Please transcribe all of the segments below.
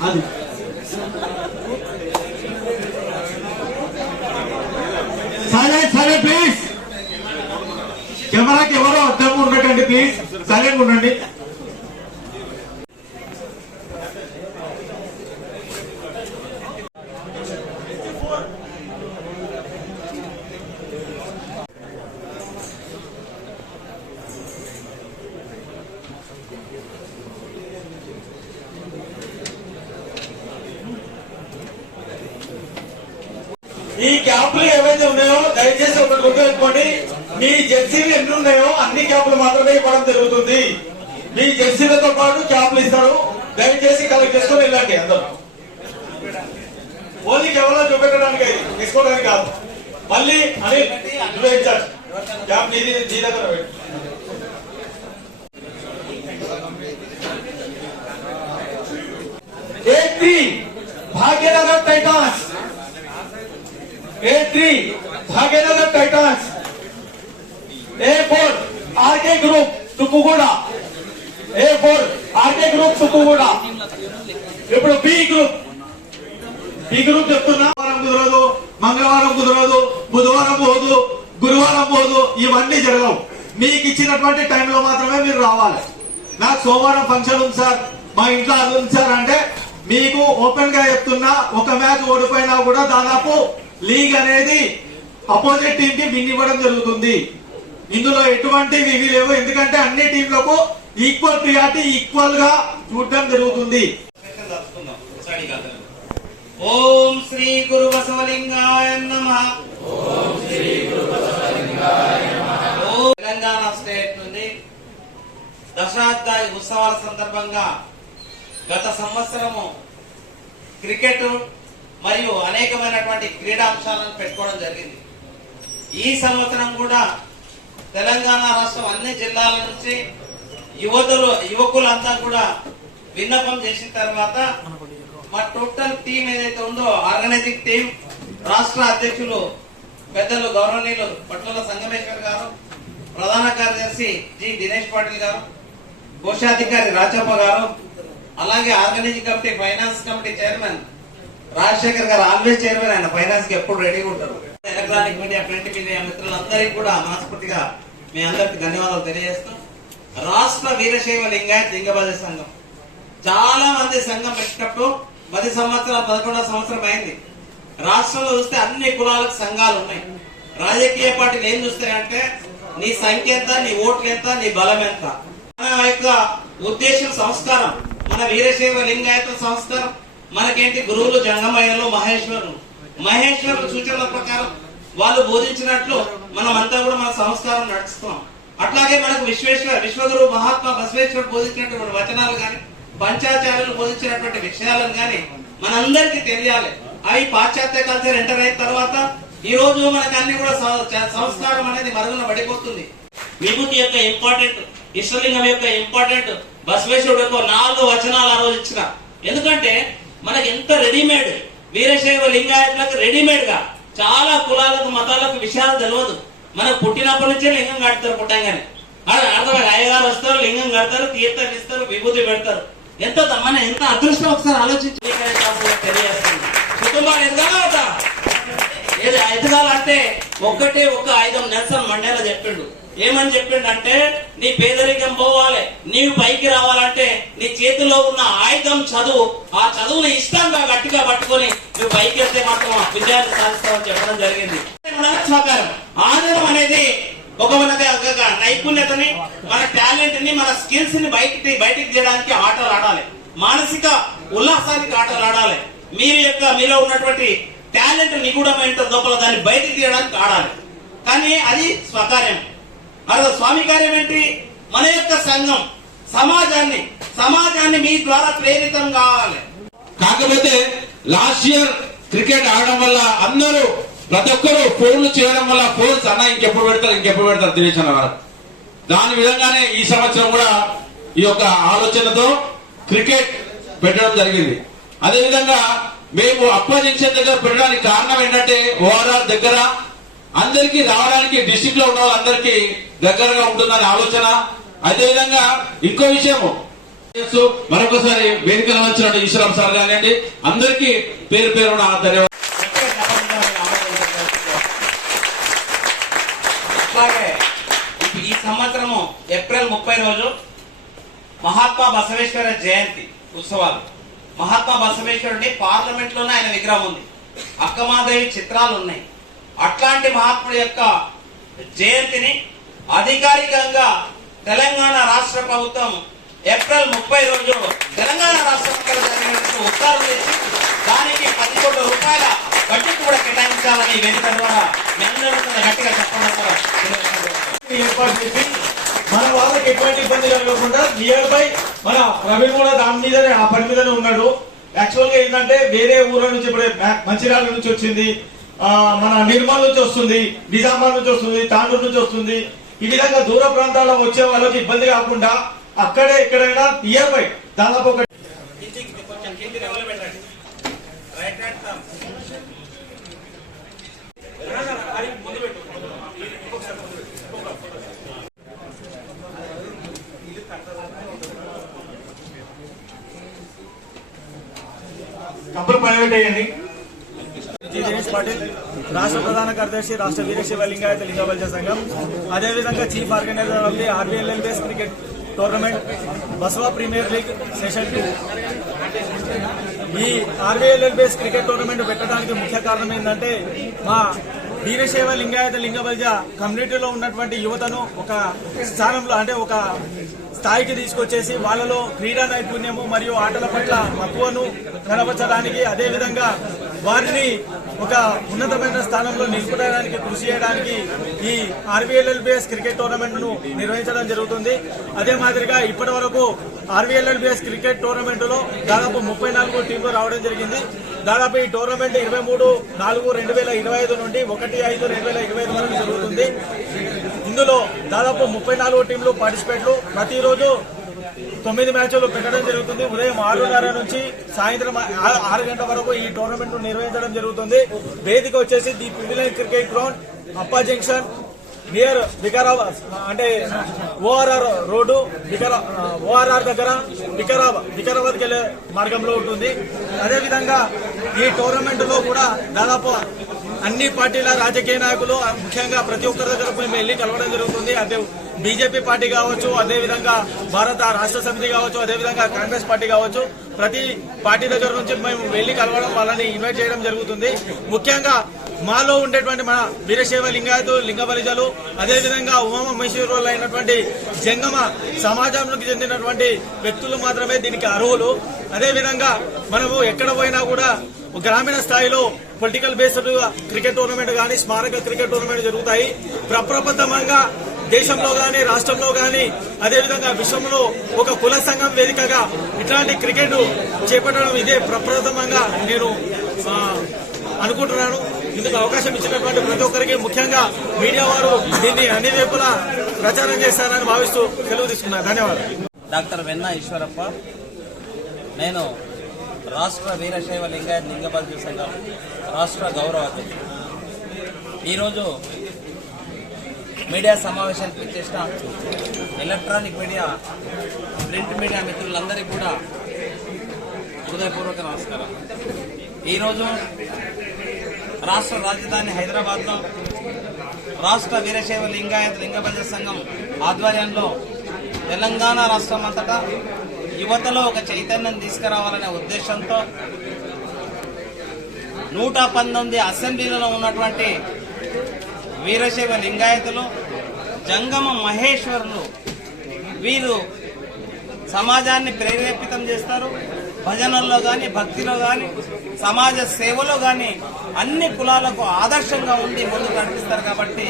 అది silent silent please కెమెరాకి ఎవరో అడ్డం ఉండకండి ప్లీజ్ సైలెంట్ ఉండండి ఈ క్యాప్లు ఏవైతే ఉన్నాయో దయచేసి ఒకటి కాబట్టి మీ జెర్సీలు ఎన్ని ఉన్నాయో అన్ని క్యాప్లు మాత్రమే ఇవ్వడం జరుగుతుంది. మీ జెర్సీలతో పాటు క్యాప్లు ఇస్తారు. దయచేసి కలెక్ట్ చేసుకుని వెళ్ళండి అందరూ. ఓన్లీ కేవలం చూపెట్టడానికి తీసుకోవడానికి కాదు. మళ్ళీ అని నువ్వే క్యాప్ నీది నీ దగ్గర A three Bhagyanagar titans. A three Bhagyanagar titans. A four RK group Tukkuguda A four RK group Tukkuguda ఇప్పుడు బి గ్రూప్ బి గ్రూప్ చెప్తున్నా. వారం కుదరదు మంగళవారం కుదరదు బుధవారం పోదు గురువారం పోదు ఇవన్నీ జరగవు. మీకు ఇచ్చినటువంటి టైంలో మాత్రమే మీరు రావాలి. నాకు సోమవారం ఫంక్షన్ ఉంది సార్ మా ఇంట్లో అది ఉంది సార్ అంటే మీకు ఓపెన్గా చెప్తున్నా ఒక మ్యాచ్ ఓడిపోయినా కూడా దాదాపు లీగ్ అనేది అపోజిట్ టీం కి విన్ ఇవ్వడం జరుగుతుంది. ఇందులో ఎటువంటి ఇవి లేవు. ఎందుకంటే అన్ని టీంలకు ఈక్వల్ ప్రియారిటీ ఈక్వల్గా చూడడం జరుగుతుంది. ఓం శ్రీ గురు బసవలింగాయ నమ తెలంగాణ స్టేట్ నుండి దశాబ్ద ఉత్సవాల సందర్భంగా గత సంవత్సరము క్రికెట్ మరియు అనేకమైనటువంటి క్రీడాంశాలను పెట్టుకోవడం జరిగింది. ఈ సంవత్సరం కూడా తెలంగాణ రాష్ట్రం అన్ని జిల్లాల నుంచి యువతులు యువకులంతా కూడా విన్నపం చేసిన తర్వాత మా టోటల్ టీం ఏదైతే ఉందో ఆర్గనైజింగ్ టీం రాష్ట్ర అధ్యక్షులు పెద్దలు గౌరవనీయులు పట్ల సంగమేశ్వర్ గారు ప్రధాన కార్యదర్శి జి దినేష్ పాటిల్ గారు కోశాధికారి రాజప్ప గారు అలాగే organizing committee finance committee chairman Rajasekhar గారు ఆల్వేస్ చైర్మన్ ఆయన ఫైనాన్స్కి ఎప్పుడు రెడీగా ఉంటారు. ఎలక్ట్రానిక్ మీడియా ప్రింట్ మీడియా మిత్రులందరికీ కూడా మనస్ఫూర్తిగా మీ అందరికి ధన్యవాదాలు తెలియజేస్తూ రాష్ట్ర వీరశైవ లింగాయత్ లింగబజ సంఘం. చాలా మంది సంఘం పెట్టినప్పుడు పది సంవత్సరాలు పదకొండవ సంవత్సరం అయింది. రాష్ట్రంలో చూస్తే అన్ని కులాలకు సంఘాలు ఉన్నాయి. రాజకీయ పార్టీలు ఏం చూస్తాయంటే నీ సంఖ్య ఎంత నీ ఓట్లు ఎంత నీ బలం ఎంత. మన యొక్క ఉద్దేశం సంస్కారం. మన వీరశైవ లింగాయత సంస్కారం. మనకేంటి గురువులు జంగమయ్యలు మహేశ్వరులు. మహేశ్వరుల సూచనల ప్రకారం వాళ్ళు బోధించినట్లు మనం అంతా కూడా మన సంస్కారం నడుస్తున్నాం. అట్లాగే మనకు విశ్వేశ్వర విశ్వగురు మహాత్మా బసవేశ్వరుడు బోధించినటువంటి వచనాలు కానీ పంచాచార్యులు బోధించినటువంటి విషయాలను కానీ మనందరికీ తెలియాలి. అవి పాశ్చాత్య కల్చర్ ఎంటర్ అయిన తర్వాత ఈ రోజు మనకు అన్ని కూడా సంస్కారం అనేది మరుగున పడిపోతుంది. విభూతి యొక్క ఇంపార్టెంట్ ఇష్టలింగం యొక్క ఇంపార్టెంట్ బసవేశ్వరుడు యొక్క నాలుగు వచనాలు ఆ రోజు ఇచ్చిన. ఎందుకంటే మనకి ఎంత రెడీమేడ్ వీరశైవ లింగాయతులకు రెడీమేడ్గా చాలా కులాలకు మతాలకు విషయాలు తెలియదు మనం పుట్టినప్పటి నుంచే లింగం కడతారు పుట్టంగానే. అర్థ- అర్థమైంది అయ్యగారు వస్తారు లింగం కడతారు తీర్థం ఇస్తారు విభూతి పెడతారు. ఎంత మన ఎంత అదృష్టం ఒకసారి ఆలోచించి తెలియజేస్తుంది. కుటుంబాలు ఎదగాలా ఏది ఎదగాలంటే ఒక్కటే ఒక ఐదు నెలసన్ మండేలా చెప్పిండు. ఏమని చెప్పిండంటే నీ పేదరికం పోవాలి నీవు పైకి రావాలంటే నీ చేతిలో ఉన్న ఆయుధం చదువు ఆ చదువుని ఇష్టంగా గట్టిగా పట్టుకొని నువ్వు పైకి వెళ్తే మాత్రం ఆ విజయాన్ని సాధిస్తామని చెప్పడం జరిగింది. సహకారం ఆనందం అనేది ఒక మన నైపుణ్యతని మన టాలెంట్ని మన స్కిల్స్ని బయటికి బయటికి చేయడానికి ఆటలు ఆడాలి. మానసిక ఉల్లాసానికి ఆటలు ఆడాలి. మీరు యొక్క మీలో ఉన్నటువంటి టాలెంట్ నిగూఢమైన లోపల దాన్ని బయటికి తీయడానికి ఆడాలి. కానీ అది స్వకార్యం. అలా స్వామి కార్యం ఏంటి మన యొక్క సంఘం సమాజాన్ని సమాజాన్ని మీ ద్వారా ప్రేరితం కావాలి కాకపోతే లాస్ట్ ఇయర్ క్రికెట్ ఆడడం వల్ల అందరూ ప్రతి ఒక్కరు ఫోన్లు చేయడం వల్ల ఫోన్స్ అన్న ఇంకెప్పుడు పెడతారు ఇంకెప్పుడు పెడతారు దినేష్ అన్న గారు. దాని విధంగానే ఈ సంవత్సరం కూడా ఈ యొక్క ఆలోచనతో క్రికెట్ పెట్టడం జరిగింది. అదే విధంగా మేము అప్పజించే దగ్గర పెట్టడానికి కారణం ఏంటంటే ఓఆర్ఆర్ దగ్గర అందరికీ రావడానికి డిస్టిక్లో ఉన్న వాళ్ళందరికీ దగ్గరగా ఉంటుందని ఆలోచన. అదేవిధంగా ఇంకో విషయము. మరొకసారి వేదికల వచ్చిన ఈశ్వరం సార్ కానివ్వండి అందరికీ పేరు పేరు ధన్యవాదాలు. అట్లాగే ఈ సంవత్సరము ఏప్రిల్ ముప్పై రోజు మహాత్మా బసవేశ్వర జయంతి ఉత్సవాలు. మహాత్మా బసవేశ్వరుడి పార్లమెంట్లోనే ఆయన విగ్రహం ఉంది. అక్కమాదేవి చిత్రాలు ఉన్నాయి. అట్లాంటి మహాత్ముడి యొక్క జయంతిని అధికారికంగా తెలంగాణ రాష్ట్ర ప్రభుత్వం ఏప్రిల్ ముప్పై రోజు తెలంగాణ రాష్ట్ర ప్రభుత్వం ఉత్తర్వులు ఇచ్చి దానికి పది కోట్ల రూపాయల బడ్జెట్ కూడా కేటాయించాలని ఈ వేదిక ద్వారా మీ గట్టిగా చెప్పడం ఏర్పాటు చేసి మన వాళ్ళకి ఎటువంటి ఇబ్బంది కలగకుండా నియర్ బై మన ప్రవీణ్ కూడా దాని మీదనే ఆ పని మీదనే ఉన్నాడు. యాక్చువల్గా ఏంటంటే వేరే ఊర్ల నుంచి ఇప్పుడు మంచిర్యాల నుంచి వచ్చింది. మన నిర్మల్ నుంచి వస్తుంది నిజామాబాద్ నుంచి వస్తుంది తాండూరు నుంచి వస్తుంది. ఈ విధంగా దూర ప్రాంతాల్లో వచ్చే వాళ్ళకి ఇబ్బంది కాకుండా అక్కడే ఎక్కడైనా నియర్ బై దాదాపు ఒక కిందికి కొంచెం కింది లెవెల్ పెట్టండి రైట్ హ్యాండ్ థంబ్ కంపెనీ పని పెట్టేయండి జి దినేష్ పాటిల్ రాష్ట్ర ప్రధాన కార్యదర్శి రాష్ట్ర వీరశైవ లింగాయత లింగబల్జ సంఘం. అదేవిధంగా chief organizer of the RBLLBS cricket tournament Basava premier league session two. ఈ ఆర్బీఎల్ఎల్బిఎస్ క్రికెట్ టోర్నమెంట్ పెట్టడానికి ముఖ్య కారణం ఏంటంటే మా వీరశైవ లింగాయత లింగబల్జ కమ్యూనిటీలో ఉన్నటువంటి యువతను ఒక స్థానంలో అంటే ఒక స్థాయికి తీసుకొచ్చేసి వాళ్ళలో క్రీడా నైపుణ్యము మరియు ఆటల పట్ల మక్కువను కనబరచడానికి అదేవిధంగా వారిని ఒక ఉన్నతమైన స్థానంలో నిలుపుకోవడానికి కృషి చేయడానికి ఈ ఆర్వీఎల్ఎల్బిఎస్ క్రికెట్ టోర్నమెంట్ను నిర్వహించడం జరుగుతుంది. అదే మాదిరిగా ఇప్పటి వరకు ఆర్వీఎల్ఎల్బిఎస్ క్రికెట్ టోర్నమెంట్లో దాదాపు ముప్పై నాలుగు టీంలు రావడం జరిగింది. దాదాపు ఈ టోర్నమెంట్ ఇరవై మూడు నాలుగు రెండు వేల ఇరవై ఐదు నుండి ఒకటి ఐదు రెండు వేల ఇరవై ఐదు వరకు జరుగుతుంది. ఇందులో దాదాపు ముప్పై నాలుగు టీంలు పార్టిసిపేట్లు. ప్రతిరోజు తొమ్మిది మ్యాచ్లు పెట్టడం జరుగుతుంది. ఉదయం ఆరున్నర నుంచి సాయంత్రం ఆరు గంటల వరకు ఈ టోర్నమెంట్ నిర్వహించడం జరుగుతుంది. వేదిక వచ్చేసి the pavilion cricket ground Appa junction near Vikarabad అంటే ఓఆర్ఆర్ రోడ్డు వికారా ఓఆర్ఆర్ దగ్గర వికారాబాద్ వికారాబాద్కి వెళ్ళే మార్గంలో ఉంటుంది. అదేవిధంగా ఈ టోర్నమెంట్లో కూడా దాదాపు అన్ని పార్టీల రాజకీయ నాయకులు ముఖ్యంగా ప్రతి ఒక్కరి దగ్గర మేము వెళ్ళి కలవడం జరుగుతుంది. అదే బీజేపీ పార్టీ కావచ్చు అదేవిధంగా భారత రాష్ట్ర సమితి కావచ్చు అదేవిధంగా కాంగ్రెస్ పార్టీ కావచ్చు ప్రతి పార్టీ దగ్గర నుంచి మేము వెళ్ళి కలవడం వాళ్ళని ఇన్వైట్ చేయడం జరుగుతుంది. ముఖ్యంగా మాలో ఉండేటువంటి మన వీరశైవ లింగాయతు లింగ బలిజలు అదేవిధంగా ఉమా మహేశ్వరులు అయినటువంటి జంగమ సమాజానికి చెందినటువంటి వ్యక్తులు మాత్రమే దీనికి అర్హులు. అదేవిధంగా మనము ఎక్కడ పోయినా కూడా గ్రామీణ స్థాయిలో పొలిటికల్ బేస్డ్ క్రికెట్ టోర్నమెంట్ కానీ స్మారక క్రికెట్ టోర్నమెంట్ జరుగుతాయి. ప్రప్రబద్ధంగా దేశంలో గాని రాష్ట్రంలో గాని అదేవిధంగా విశ్వంలో ఒక కుల సంఘం వేదికగా ఇట్లాంటి క్రికెట్ చేపట్టడం ఇదే ప్రప్రథమంగా నేను అనుకుంటున్నాను. ఇందుకు అవకాశం ఇచ్చినటువంటి ప్రతి ఒక్కరికి ముఖ్యంగా మీడియా వారు దీన్ని అన్ని వైపులా ప్రచారం చేస్తారని భావిస్తూ సెలవు తీసుకున్నాను. ధన్యవాదాలు. డాక్టర్ వెన్న ఈశ్వరప్ప నేను రాష్ట్ర వీరశైవ లింగాయత్ లింగబల్జీ సంఘం రాష్ట్ర గౌరవ ఈరోజు మీడియా సమావేశానికి వచ్చేసిన ఎలక్ట్రానిక్ మీడియా ప్రింట్ మీడియా మిత్రులందరికీ కూడా హృదయపూర్వక నమస్కారం ఈరోజు రాష్ట్ర రాజధాని హైదరాబాద్లో రాష్ట్ర వీరశైవ లింగాయత లింగబద్ధ సంఘం ఆధ్వర్యంలో తెలంగాణ రాష్ట్రం అంతటా యువతలో ఒక చైతన్యం తీసుకురావాలనే ఉద్దేశంతో నూట పంతొమ్మిది అసెంబ్లీలలో ఉన్నటువంటి వీరశైవ లింగాయతులు జంగమ మహేశ్వరులు వీరు సమాజాన్ని ప్రేరేపితం చేస్తారు. భజనల్లో కానీ భక్తిలో కానీ సమాజ సేవలో కానీ అన్ని కులాలకు ఆదర్శంగా ఉండి ముందుకు నడిపిస్తారు కాబట్టి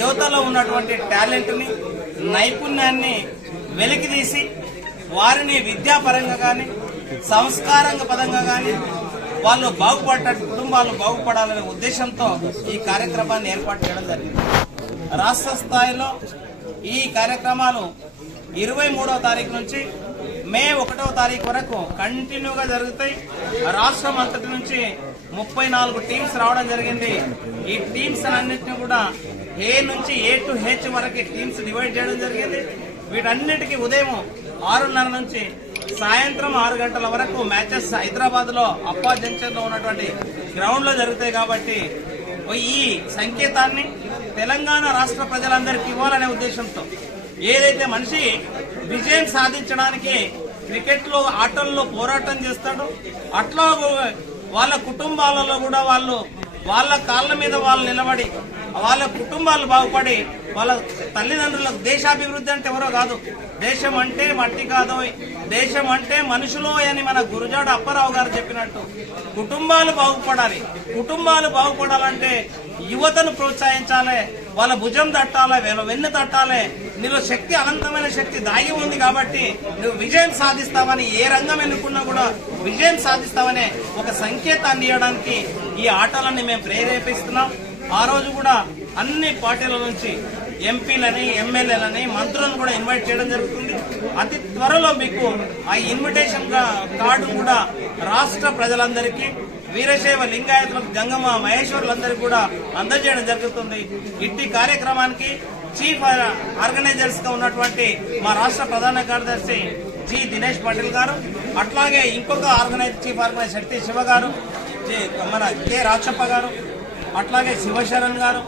యువతలో ఉన్నటువంటి టాలెంట్ని నైపుణ్యాన్ని వెలికితీసి వారిని విద్యాపరంగా కానీ సంస్కారంగ పరంగా కానీ వాళ్ళు బాగుపడ్డ కుటుంబాలు బాగుపడాలనే ఉద్దేశంతో ఈ కార్యక్రమాన్ని ఏర్పాటు చేయడం జరిగింది. రాష్ట్ర స్థాయిలో ఈ కార్యక్రమాలు ఇరవై మూడవ తారీఖు నుంచి మే ఒకటవ తారీఖు వరకు కంటిన్యూగా జరుగుతాయి. రాష్ట్రం అంతటి నుంచి ముప్పై నాలుగు టీమ్స్ రావడం జరిగింది. ఈ టీమ్స్ అన్నింటినీ కూడా ఏ నుంచి ఏ టు హెచ్ వరకు టీమ్స్ డివైడ్ చేయడం జరిగింది. వీటన్నిటికీ ఉదయం ఆరున్నర నుంచి సాయంత్రం ఆరు గంటల వరకు మ్యాచెస్ హైదరాబాద్లో అప్పా జంక్షన్లో ఉన్నటువంటి గ్రౌండ్లో జరుగుతాయి కాబట్టి ఈ సంకేతాన్ని తెలంగాణ రాష్ట్ర ప్రజలందరికీ ఇవ్వాలనే ఉద్దేశంతో ఏదైతే మనిషి విజయం సాధించడానికి క్రికెట్లో ఆటల్లో పోరాటం చేస్తాడో అట్లా వాళ్ళ కుటుంబాలలో కూడా వాళ్ళు వాళ్ళ కాళ్ళ మీద వాళ్ళు నిలబడి వాళ్ళ కుటుంబాలు బాగుపడి వాళ్ళ తల్లిదండ్రులకు దేశాభివృద్ధి అంటే ఎవరో కాదు. దేశం అంటే మట్టి కాదు. దేశం అంటే మనుషులో అని మన గురుజాడ అప్పారావు గారు చెప్పినట్టు కుటుంబాలు బాగుపడాలి. కుటుంబాలు బాగుపడాలంటే యువతను ప్రోత్సహించాలి. వాళ్ళ భుజం తట్టాలి వీళ్ళ వెన్ను తట్టాలి. నీలో శక్తి అనంతమైన శక్తి దాగి ఉంది కాబట్టి నువ్వు విజయం సాధిస్తావని ఏ రంగం ఎన్నుకున్నా కూడా విజయం సాధిస్తావనే ఒక సంకేతాన్ని ఇవ్వడానికి ఈ ఆటలని మేము ప్రేరేపిస్తున్నాం. ఆ రోజు కూడా అన్ని పార్టీల నుంచి ఎంపీలని ఎమ్మెల్యేలని మంత్రులను కూడా ఇన్వైట్ చేయడం జరుగుతుంది. అతి త్వరలో మీకు ఆ ఇన్విటేషన్ కార్డు కూడా రాష్ట్ర ప్రజలందరికీ వీరశైవ లింగాయతులకు జంగమ మహేశ్వరులందరికీ కూడా అందజేయడం జరుగుతుంది. ఇట్టి కార్యక్రమానికి చీఫ్ ఆర్గనైజర్స్గా ఉన్నటువంటి మా రాష్ట్ర ప్రధాన కార్యదర్శి జి దినేష్ పటేల్ గారు అట్లాగే ఇంకొక organize chief organizer Shakti Shiva గారు మన కె రాచప్ప గారు అట్లాగే శివశరణ్ గారు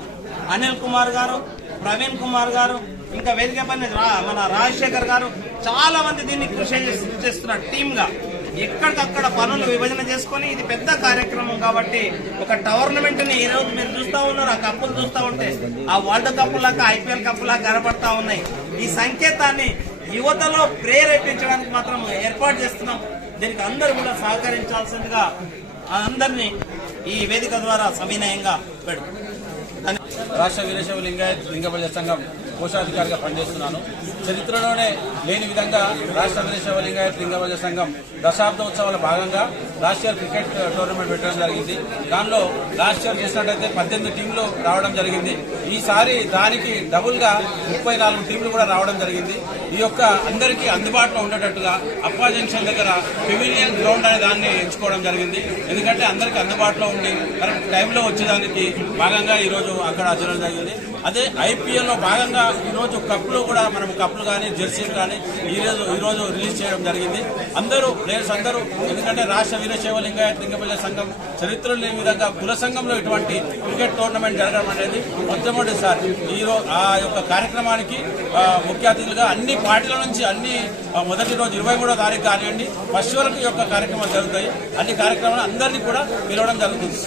అనిల్ కుమార్ గారు ప్రవీణ్ కుమార్ గారు ఇంకా వేదిక పైన మన రాజశేఖర్ గారు చాలా మంది దీన్ని కృషి చేస్తున్నారు టీమ్గా ఎక్కడికక్కడ పనులు విభజన చేసుకొని ఇది పెద్ద కార్యక్రమం కాబట్టి ఒక టోర్నమెంట్ని ఈ రోజు మీరు చూస్తూ ఉన్నారు ఆ కప్పులు చూస్తూ ఉంటే. ఆ వరల్డ్ కప్ లాగా ఐపీఎల్ కప్ లాగా కనబడతా ఉన్నాయి. ఈ సంకేతాన్ని యువతలో ప్రేరేపించడానికి మాత్రం ఏర్పాటు చేస్తున్నాం. దీనికి అందరూ కూడా సహకరించాల్సిందిగా అందరినీ ఈ వేదిక ద్వారా సవినయంగా పెడు రాష్ట్ర వీరశైవ లింగాయత్ లింగబల సంఘం కోశాధికారిగా పనిచేస్తున్నాను. చరిత్రలోనే లేని విధంగా రాష్ట్ర వీరశైవ లింగాయత్ లింగబల సంఘం దశాబ్ద ఉత్సవాల భాగంగా లాస్ట్ ఇయర్ క్రికెట్ టోర్నమెంట్ పెట్టడం జరిగింది. దానిలో లాస్ట్ ఇయర్ చేసినట్టయితే పద్దెనిమిది టీంలు రావడం జరిగింది. ఈసారి దానికి డబుల్గా ముప్పై నాలుగు టీంలు కూడా రావడం జరిగింది. ఈ యొక్క అందరికీ అందుబాటులో ఉండేటట్టుగా అప్పా జంక్షన్ దగ్గర పెవిలియన్ గ్రౌండ్ అనే దాన్ని ఎంచుకోవడం జరిగింది. ఎందుకంటే అందరికీ అందుబాటులో ఉండి కరెక్ట్ టైంలో వచ్చేదానికి భాగంగా ఈరోజు అక్కడ చేయడం జరిగింది. అదే ఐపీఎల్లో భాగంగా ఈరోజు కప్పులు కూడా మనం కప్పులు కానీ జెర్సీలు కానీ ఈ రోజు ఈ రోజు రిలీజ్ చేయడం జరిగింది. అందరూ ప్లేయర్స్ అందరూ ఎందుకంటే రాష్ట్ర వీరశైవ లింగాయత్ లింగపల్లి సంఘం చరిత్రలో లేని విధంగా కుల సంఘంలో ఇటువంటి క్రికెట్ టోర్నమెంట్ జరగడం అనేది మొట్టమొదటిసారి. ఈ ఆ యొక్క కార్యక్రమానికి ముఖ్య అతిథులుగా అన్ని పార్టీల నుంచి అన్ని మొదటి రోజు ఇరవై మూడో తారీఖు కానివ్వండి ఫస్ట్ వరకు యొక్క కార్యక్రమాలు జరుగుతాయి. అన్ని కార్యక్రమాలు అందరినీ కూడా పిలవడం జరుగుతుంది.